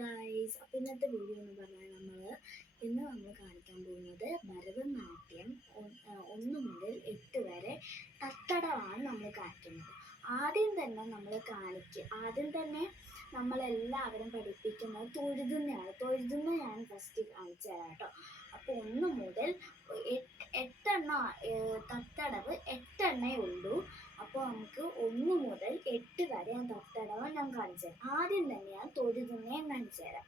Guys, അപ്പോൾ ഇന്നത്തെ video എന്ന് പറഞ്ഞാൽ നമ്മൾ കാണിക്കാൻ പോകുന്നത് ഭരതനാട്യം 1 മുതൽ 8 വരെ തത്തടമാണ് നമ്മൾ കാണിക്കുന്നത്. ആദ്യം തന്നെ നമ്മളെല്ലാവരും പഠിപ്പിക്കുന്നത് തൊഴുതുന്നയാണ്. തൊഴുതുന്ന ഞാൻ ഫസ്റ്റ് കാണിച്ചു തരാം കേട്ടോ. അപ്പോൾ 1 മുതൽ 8 തത്തടവ് 8 ഉള്ളൂ. അപ്പോൾ നമുക്ക് 1 മുതൽ 8 വരെ തത്തടവ് ഞാൻ കാണിച്ചു തരാം. ആദ്യം തന്നെ ഞാൻ തൊഴുതുന്നേ കാണിച്ചു തരാം.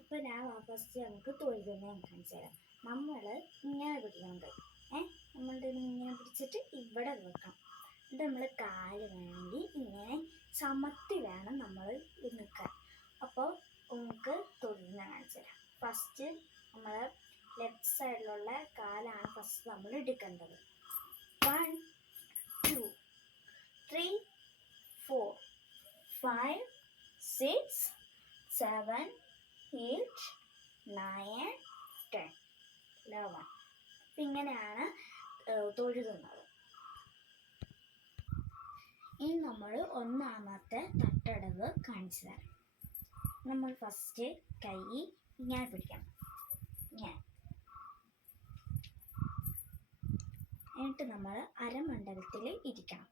അപ്പോൾ ഞാൻ ഫസ്റ്റ് നമുക്ക് തൊഴുതുന്നേ കാണിച്ചു തരാം. നമ്മൾ ഇങ്ങനെ പിടിക്കുന്നുണ്ട്. നമ്മളുടെ ഇങ്ങനെ പിടിച്ചിട്ട് ഇവിടെ വെക്കാം. ഇത് നമ്മൾ കാല് വേണമെങ്കിൽ ഇങ്ങനെ ചമത്തി വേണം നമ്മൾ നിൽക്കാൻ. അപ്പോൾ നമുക്ക് തൊഴുതുന്ന കാണിച്ചു തരാം. ഫസ്റ്റ് നമ്മൾ ലെഫ്റ്റ് സൈഡിലുള്ള കാലാണ് ഫസ്റ്റ് നമ്മൾ എടുക്കേണ്ടത്. 1 2 3 4 5 6 7 8 9 10 11. ഇങ്ങനെയാണ് തൊഴുതുന്നത്. ഇനി നമ്മൾ ഒന്നാമത്തെ തട്ടടവ് കാണിച്ചു തരാം. നമ്മൾ ഫസ്റ്റ് കൈ ഇങ്ങനെ പിടിക്കണം. എന്നിട്ട് നമ്മൾ അരമണ്ഡലത്തിൽ ഇരിക്കണം.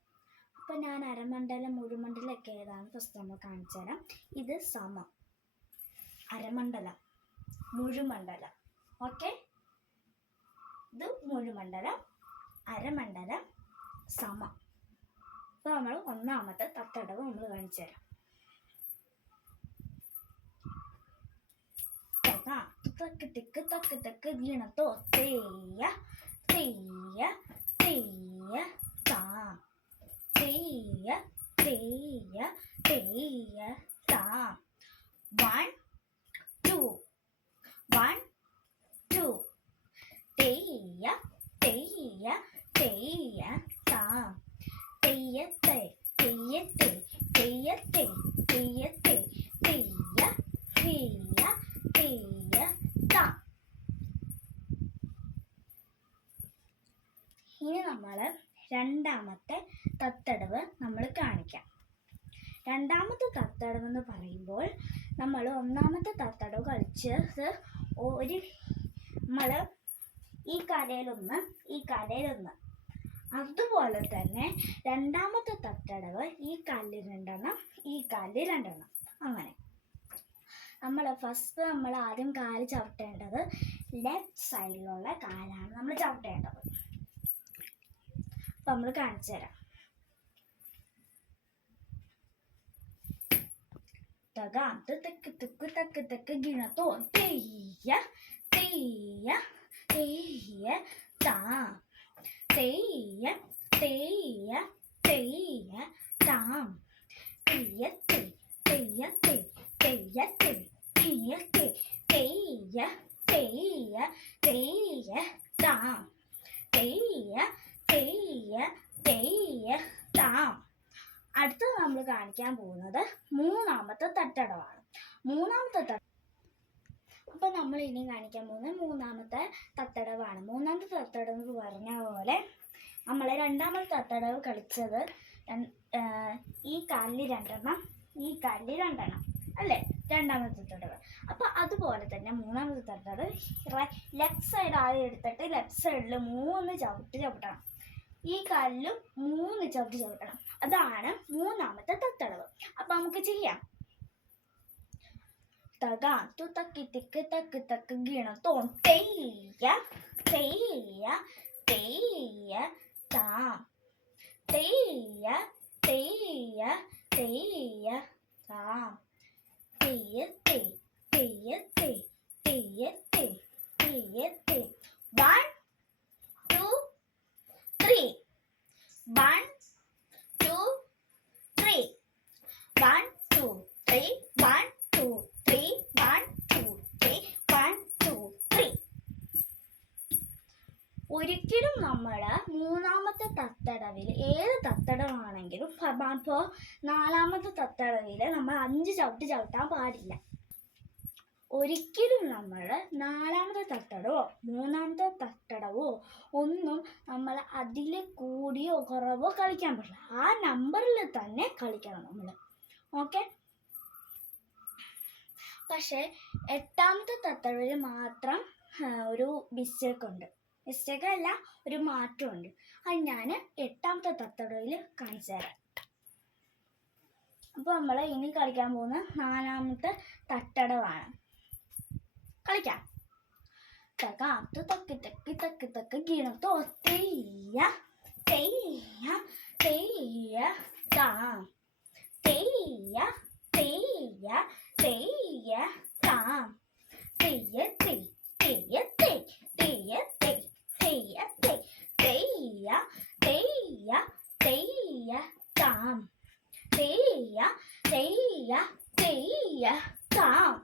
അപ്പോൾ ഞാൻ അരമണ്ഡലം മുഴുമണ്ഡലമൊക്കെ ഏതാണ് ഫസ്റ്റ് നമ്മൾ കാണിച്ചു തരാം. ഇത് സമം, അരമണ്ഡലം, മുഴുമണ്ഡലം. ഓക്കെ, ഇത് മുഴുമണ്ഡലം, അരമണ്ഡലം, സമം. അപ്പോൾ നമ്മൾ ഒന്നാമത്തെ തത്തടവ് നമ്മൾ കാണിച്ചു തരാം. തക്ക് തിക്ക് തക്ക് തക്ക് ഗിണത്തോ തെയ്യ തെയ്യ തെയ്യ താ തെയ്യ തെയ്യ തെയ്യ താ. 1 2 1 2 തെയ്യ തെയ്യ തെയ്യ താ തെയ്യത്തെ തെയ്യത്തെ തെയ്യത്തെ തെയ്യത്തെ തെയ്യ തെയ്യ തെയ്യ താ. ഇനി നമ്മൾ രണ്ടാമത്തെ തത്തടവ് നമ്മൾ കാണിക്കാം. രണ്ടാമത്തെ തത്തടവ് എന്ന് പറയുമ്പോൾ നമ്മൾ ഒന്നാമത്തെ തത്തടവ് കളിച്ചത് നമ്മൾ ഈ കാലയിലൊന്ന് ഈ കാലയിലൊന്ന്, അതുപോലെ തന്നെ രണ്ടാമത്തെ തത്തടവ് ഈ കാലിൽ 2 ഈ കാലിൽ 2. അങ്ങനെ നമ്മൾ ആദ്യം കാല് ചവിട്ടേണ്ടത് ലെഫ്റ്റ് സൈഡിലുള്ള കാലാണ് നമ്മൾ ചവിട്ടേണ്ടത്. അപ്പം നമ്മൾ കാണിച്ചു തരാം. തെക്ക് തെക്ക് തെക്ക് തെക്ക് ഗിണത്തോ തെയ്യ തെയ്യ തെയ്യ താ തെയ്യ തെയ്യ തെയ്യ താം തെയ്യത്തെ തെയ്യത്തെ തെയ്യത്തെ തെയ്യത്തെ തെയ്യ തെയ്യ തെയ്യ താം തെയ്യ തെയ്യ തെയ്യ താം. അടുത്തത് നമ്മൾ കാണിക്കാൻ പോകുന്നത് മൂന്നാമത്തെ തട്ടടവാണ്. അപ്പോൾ നമ്മൾ ഇനി കാണിക്കാൻ പോകുന്നത് മൂന്നാമത്തെ തത്തടവാണ്. മൂന്നാമത്തെ തത്തടവ് എന്ന് പറഞ്ഞ പോലെ നമ്മൾ രണ്ടാമത്തെ തത്തടവ് കളിച്ചത് ഈ കാലിൽ 2 ഈ കാലിൽ 2 അല്ലേ, രണ്ടാമത്തെ തത്തടവ്. അപ്പോൾ അതുപോലെ തന്നെ മൂന്നാമത്തെ തത്തടവ് ലെഫ്റ്റ് സൈഡ് ആദ്യം എടുത്തിട്ട് ലെഫ്റ്റ് സൈഡിൽ 3 ചവിട്ട് ചവിട്ടണം. ഈ കാലിലും 3 ചവിട്ട് ചവിട്ടണം. അതാണ് മൂന്നാമത്തെ തത്തടവ്. അപ്പം നമുക്ക് ചെയ്യാം. തകാത്തു തക്കി തിക്ക് തക്ക് തക്ക് ഗിണത്തോ തെയ്യ തെയ്യ തെയ്യ താ തെയ്യ തെയ്യ തെയ്യ താ തെയ്യത്തെ തെയ്യത്തെ തെയ്യത്തെ തെയ്യത്തെ. 1 2 3 1 2 3 1 2 3 1 2 3 1 2 3 1 2 3. ഒരിക്കലും നമ്മൾ മൂന്നാമത്തെ തത്തടവിൽ ഏത് തത്തടവാണെങ്കിലും അപ്പോൾ 4ാമത്തെ തത്തടവിൽ നമ്മൾ 5 ചവിട്ട് ചവിട്ടാൻ പാടില്ല. ഒരിക്കലും നമ്മൾ നാലാമത്തെ തട്ടടവോ മൂന്നാമത്തെ തട്ടടവോ ഒന്നും നമ്മൾ അതിൽ കൂടിയോ കുറവോ കളിക്കാൻ പറ്റില്ല. ആ നമ്പറിൽ തന്നെ കളിക്കണം നമ്മൾ. ഓക്കെ. പക്ഷേ എട്ടാമത്തെ തട്ടടവിൽ മാത്രം ഒരു മിസ്റ്റേക്ക് ഉണ്ട്. മിസ്റ്റേക്ക് അല്ല, ഒരു മാറ്റമുണ്ട്. അത് ഞാൻ എട്ടാമത്തെ തട്ടടവിൽ കാണിച്ചു തരാം. അപ്പോൾ നമ്മൾ ഇനി കളിക്കാൻ പോകുന്ന നാലാമത്തെ തട്ടടവാണ്. കളിക്കാം. തകാത്തു തക്കി തക്കി തക്കി തക്കി ഗിണത്തോ തെയ്യ തെയ്യ തെയ്യ താം തെയ്യ തെയ്യ തെയ്യ താം തെയ്യ തെയ് തെയ്യ തെയ് തെയ്യ തെയ് തെയ്യ തെയ് തെയ്യ തെയ്യ തെയ്യ താം തെയ്യ തെയ്യ തെയ്യ താം.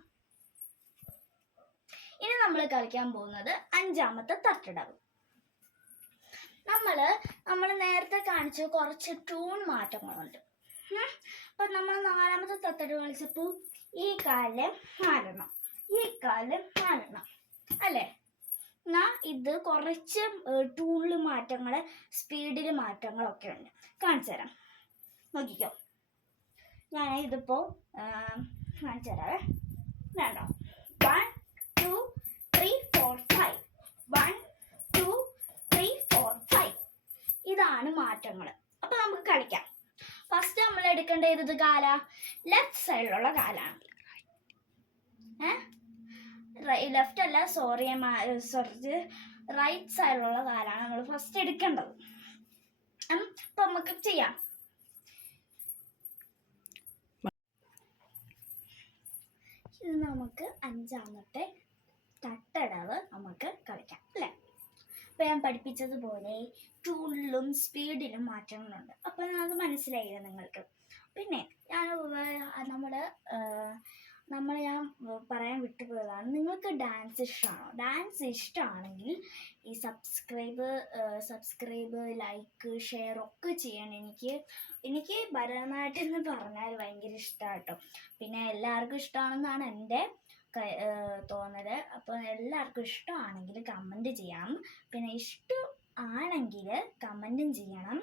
ഇനി നമ്മൾ കളിക്കാൻ പോകുന്നത് അഞ്ചാമത്തെ തട്ടടവ്. നമ്മൾ നേരത്തെ കാണിച്ച കുറച്ച് ട്യൂൺ മാറ്റങ്ങളുണ്ട്. അപ്പം നമ്മൾ നാലാമത്തെ തട്ടടവ് കളിച്ചപ്പോൾ ഈ കാല് മാറണം, ഈ കാല് മാറണം അല്ലേ? എന്നാൽ ഇത് കുറച്ച് ട്യൂണിൽ മാറ്റങ്ങൾ, സ്പീഡിൽ മാറ്റങ്ങളൊക്കെ ഉണ്ട്. കാണിച്ചു തരാം, നോക്കിക്കോ. ഞാൻ ഇതിപ്പോൾ കാണിച്ചു തരാവേ. വേണ്ടോ? 1 2 3 4 5 1 2 3 4 5 ഇതാണ് മാറ്റങ്ങൾ. അപ്പോൾ നമുക്ക് കളിക്കാം. ഫസ്റ്റ് നമ്മൾ എടുക്കേണ്ട ഏത് കാല? ലെഫ്റ്റ് സൈഡിലുള്ള കാലാണ്. ലെഫ്റ്റ് അല്ല, സോറി, റൈറ്റ് സൈഡിലുള്ള കാലാണ് നമ്മൾ ഫസ്റ്റ് എടുക്കേണ്ടത്. അപ്പം നമുക്ക് ചെയ്യാം. ഇത് നമുക്ക് അഞ്ചാമത്തെ തട്ടടവ് നമുക്ക് കളിക്കാം അല്ലേ? അപ്പോൾ ഞാൻ പഠിപ്പിച്ചതുപോലെ ട്യൂണിലും സ്പീഡിലും മാറ്റങ്ങളുണ്ട്. അപ്പം അത് മനസ്സിലായില്ല നിങ്ങൾക്ക്. പിന്നെ ഞാൻ പറയാൻ വിട്ടുപോയതാണ്, നിങ്ങൾക്ക് ഡാൻസ് ഇഷ്ടമാണോ? ഡാൻസ് ഇഷ്ടമാണെങ്കിൽ ഈ സബ്സ്ക്രൈബ് ലൈക്ക് ഷെയർ ഒക്കെ ചെയ്യണം. എനിക്ക് ഭരതനാട്യം എന്ന് പറഞ്ഞാൽ ഭയങ്കര ഇഷ്ടമാണ് കേട്ടോ. പിന്നെ എല്ലാവർക്കും ഇഷ്ടമാണെന്നാണ് എൻ്റെ തോന്നൽ. അപ്പോൾ എല്ലാവർക്കും ഇഷ്ടമാണെങ്കിൽ കമൻറ്റ് ചെയ്യണം. പിന്നെ ഇഷ്ടം ആണെങ്കിൽ കമൻറ്റും ചെയ്യണം,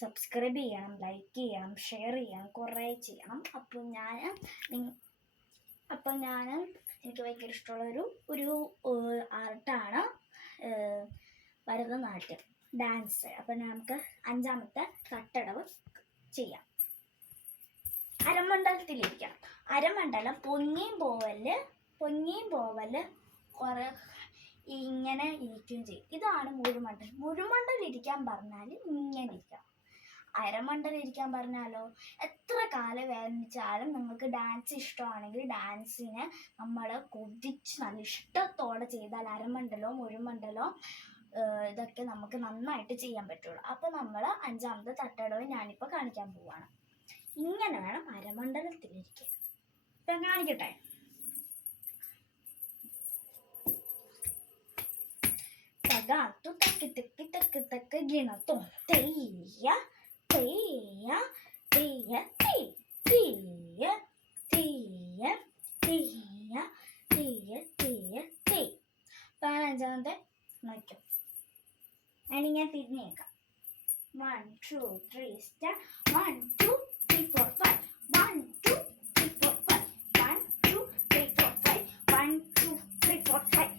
സബ്സ്ക്രൈബ് ചെയ്യണം, ലൈക്ക് ചെയ്യണം, ഷെയർ ചെയ്യണം, കുറേ ചെയ്യണം. അപ്പോൾ എനിക്ക് ഭയങ്കര ഇഷ്ടമുള്ളൊരു ആർട്ടാണ് ഭരതനാട്യം, ഡാൻസ്. അപ്പം നമുക്ക് അഞ്ചാമത്തെ തട്ടടവ് ചെയ്യാം. അരമണ്ഡലത്തിലിരിക്കണം. അരമണ്ഡലം പൊങ്ങിയും പോവല് കുറേ ഇങ്ങനെ ഇരിക്കുകയും ചെയ്യും. ഇതാണ് മുഴുമണ്ഡലം. മുഴുമണ്ഡലം ഇരിക്കാൻ പറഞ്ഞാൽ ഇങ്ങനെ ഇരിക്കാം. അരമണ്ഡലം ഇരിക്കാൻ പറഞ്ഞാലോ എത്ര കാലം വേദനിച്ചാലും നിങ്ങൾക്ക് ഡാൻസ് ഇഷ്ടമാണെങ്കിൽ ഡാൻസിനെ നമ്മൾ കൊതിച്ച് നല്ല ഇഷ്ടത്തോടെ ചെയ്താൽ അരമണ്ഡലവും മുഴുമണ്ഡലവും ഇതൊക്കെ നമുക്ക് നന്നായിട്ട് ചെയ്യാൻ പറ്റുള്ളൂ. അപ്പോൾ നമ്മൾ അഞ്ചാമത്തെ തട്ടടവ് ഞാനിപ്പോൾ കാണിക്കാൻ പോവാണ്. ഇങ്ങനെ വേണം അരമണ്ഡലത്തിലിരിക്കാൻ. ഇപ്പം കാണിക്കട്ടെ. തകാത്തു തക്കി തക്കി തക്കി തക്കി ഗിണത്തോ തെയ്യ തെയ്യ തെയ്യ തെയ് തെയ്യ തെയ്യ തെയ്യ തെയ്യ തെയ്യ തെയ്. പതിനഞ്ചാമത്തെ നോക്കാം. അതിന് ഞാൻ തിരിഞ്ഞേക്കാം. 1 2 3 സ്റ്റാർട്ട്. 1 2 3 4 5 1 2 3 4 5 1 2 3 4 5 1 2 3 4 5.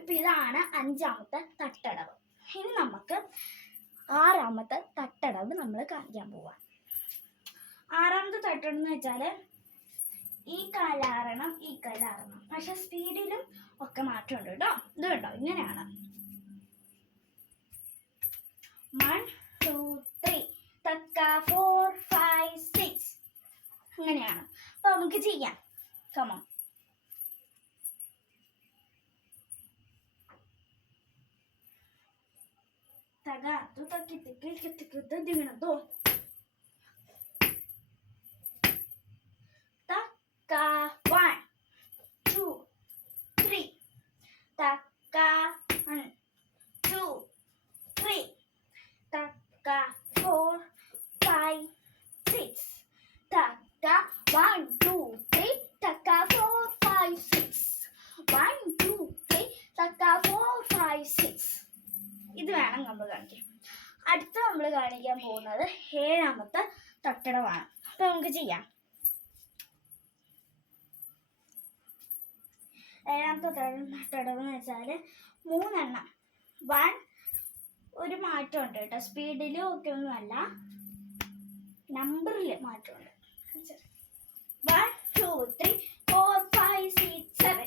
ഇപ്പം ഇതാണ് അഞ്ചാമത്തെ തട്ടടവ്. ഇനി നമുക്ക് ആറാമത്തെ തട്ടടവ് നമ്മൾ കാണിക്കാൻ പോവാം. ആറാമത്തെ തട്ടടവ് എന്ന് വെച്ചാൽ ഈ കാലാറണം, ഈ കാലാറണം. പക്ഷെ സ്പീഡിലും ഒക്കെ മാറ്റമുണ്ട് കേട്ടോ. ഇത് കേട്ടോ, ഇങ്ങനെയാണ്. 1 2 3 തക്ക 4 5 6 അങ്ങനെയാണ്. അപ്പോൾ നമുക്ക് ചെയ്യാം. കമോൺ. തകാത്തു തക്കി തക്കി തക്കി തക്കി ഗിണത്തോ തക്ക 1 2 3 തക്ക 1 2 3 തക്ക 4 5 6 തക്ക 1 2 3 തക്ക 4 5 പോകുന്നത് 7ാമത്തെ തട്ടടവാണ്. അപ്പോൾ നമുക്ക് ചെയ്യാം. 7ാമത്തെ തട്ടടവ് എന്ന് വെച്ചാൽ 3 എണ്ണം. 1 ഒരു മാറ്റമുണ്ട് കേട്ടോ, സ്പീഡിലും ഒക്കെ ഒന്നുമല്ല, നമ്പറിൽ മാറ്റമുണ്ട്. 1 2 3 4 5 6 7.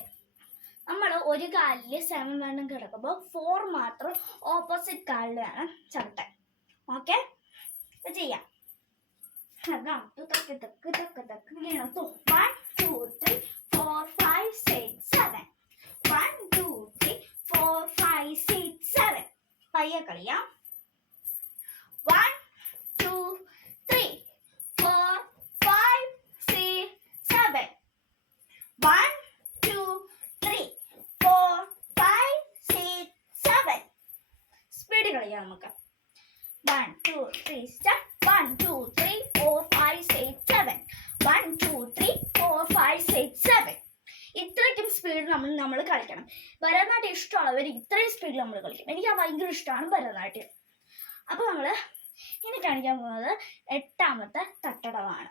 നമ്മൾ ഒരു കാലിൽ 7 വേണം കിടക്കുമ്പോൾ 4 മാത്രം ഓപ്പോസിറ്റ് കാലിൽ വേണം ചവിട്ടാൻ. ഓക്കെ, ചെയ്യാം. 1 2 3 4 5 6 7. 1 2 3 4 5 6 7. പയ്യെ കളിയാം. 1 2 3 4 5 6 7. 1 2 3 4 5 6 7. സ്പീഡ് കളിയാം നമുക്ക്. 1 2 3 start. 1 2 3 4 5 6 7. 1 2 3 4 5 6 7. ഇത്രയ്ക്കും സ്പീഡ് നമ്മൾ കളിക്കണം. ഭരതനാട്യം ഇഷ്ടമുള്ളവർ ഇത്രയും സ്പീഡിൽ നമ്മൾ കളിക്കും. എനിക്ക് ഭയങ്കര ഇഷ്ടമാണ് ഭരതനാട്യം. അപ്പോൾ നമ്മൾ ഇനി കാണിക്കാൻ പോകുന്നത് 8ാമത്തെ തട്ടടവാണ്.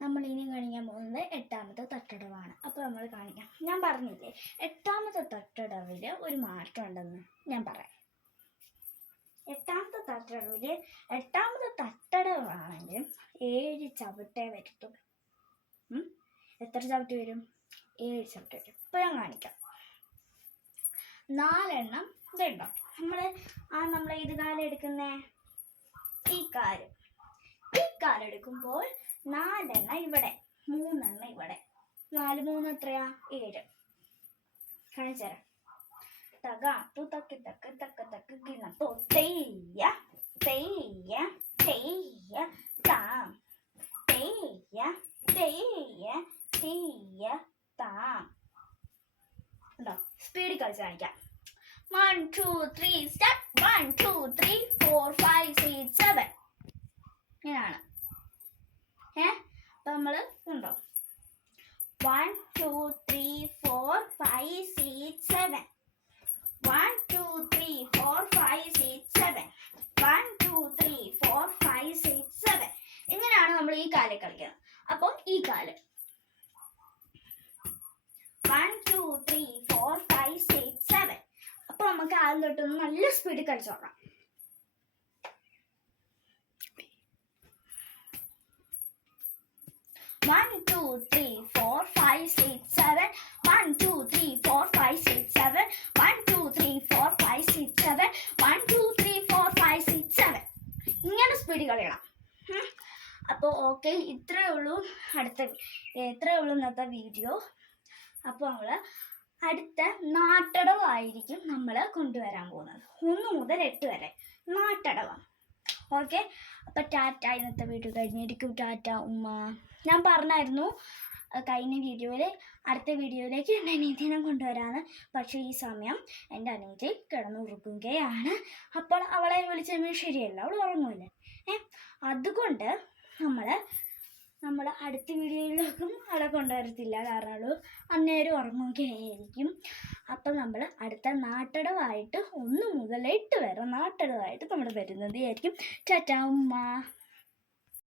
നമ്മൾ ഇനി കാണിക്കാൻ പോകുന്നത് 8ാമത്തെ തട്ടടവാണ്. അപ്പോൾ നമ്മൾ കാണിക്കാം. ഞാൻ പറഞ്ഞില്ലേ 8ാമത്തെ തട്ടടവിൽ ഒരു മാറ്റം ഉണ്ടെന്ന് ഞാൻ പറയാം. 8ാമത്തെ തട്ടടവിൽ 8ാമത്തെ തട്ടടവാണെങ്കിൽ 7 ചവിട്ടേ വരത്തുള്ളൂ. എത്ര ചവിട്ട് വരും? 7 ചവിട്ട് വരും. ഇപ്പോൾ ഞാൻ കാണിക്കാം. 4 എണ്ണം ഇതുണ്ടോ, നമ്മൾ ഇത് കാലെടുക്കുന്നേ, ഈ കാലെടുക്കുമ്പോൾ 4 എണ്ണം ഇവിടെ, 3 എണ്ണം ഇവിടെ. 4 3 എത്രയാ? 7. കാണിച്ചുതരാം. തക തു തക്ക് തക്ക് തക്ക് തക്ക് ഗിണത്തോ തെയ്യ തെയ്യ തെയ്യ താം തെയ്യ തെയ്യ തെയ്യ താം. ഉണ്ടോ? സ്പീഡിൽ കളിച്ച് കാണിക്കാം. 1 2 3 start. 1 2 3 4 5 6 7. ഇങ്ങനെയാണ്. അപ്പം നമ്മൾ ഉണ്ടോ 1 2 3 4 5 6 7. 1 2 3 4 5 6 7. 1 2 3 4 5 6 7. ഇങ്ങനെയാണ് നമ്മൾ ഈ കാല് കളിക്കുന്നത്. അപ്പം ഈ കാല് 1 2 3 4 5 6 7. അപ്പൊ നമുക്ക് ആദ്യം തൊട്ടൊന്ന് നല്ല സ്പീഡിൽ കളിച്ചു നോക്കാം. 1 2 3 4 5 6 7. 1 2 3 4 5 6 7. 1 2 3 4 5 6 7. 1 2 3 4 5 6 7. ഇങ്ങനെ സ്പീഡിൽ കളിക്കണം. അപ്പോൾ ഓക്കെ, ഇത്രയേ ഉള്ളൂ ഇന്നത്തെ വീഡിയോ. അപ്പോൾ നമ്മൾ അടുത്ത നാട്ടടവായിരിക്കും നമ്മൾ കൊണ്ടുവരാൻ പോകുന്നത്. 1 മുതൽ 8 വരെ നാട്ടടവാണ്. ഓക്കെ, അപ്പോൾ ടാറ്റ. ഇന്നത്തെ വീഡിയോ കഴിഞ്ഞിരിക്കും. ടാറ്റ ഉമ്മ. ഞാൻ പറഞ്ഞായിരുന്നു കഴിഞ്ഞ വീഡിയോയിൽ അടുത്ത വീഡിയോയിലേക്ക് എൻ്റെ അനിയത്തിനെ കൊണ്ടുവരാമെന്ന്. പക്ഷേ ഈ സമയം എൻ്റെ അനിയത്തി കിടന്നുറങ്ങുകയാണ്. അപ്പോൾ അവളെ വിളിച്ചപ്പോൾ ശരിയല്ല, അവൾ ഉറങ്ങുമല്ലേ. അതുകൊണ്ട് നമ്മൾ അടുത്ത വീഡിയോയിലേക്കും അവളെ കൊണ്ടുവരത്തില്ല, കാരണം അവൾ അന്നേരം ഉറങ്ങുകയായിരിക്കും. അപ്പം നമ്മൾ അടുത്ത നാട്ടടവായിട്ട് 1 മുതൽ 8 വരെ നാട്ടടവായിട്ട് നമ്മൾ വരുന്നതായിരിക്കും. ടാറ്റ ഉമ്മ.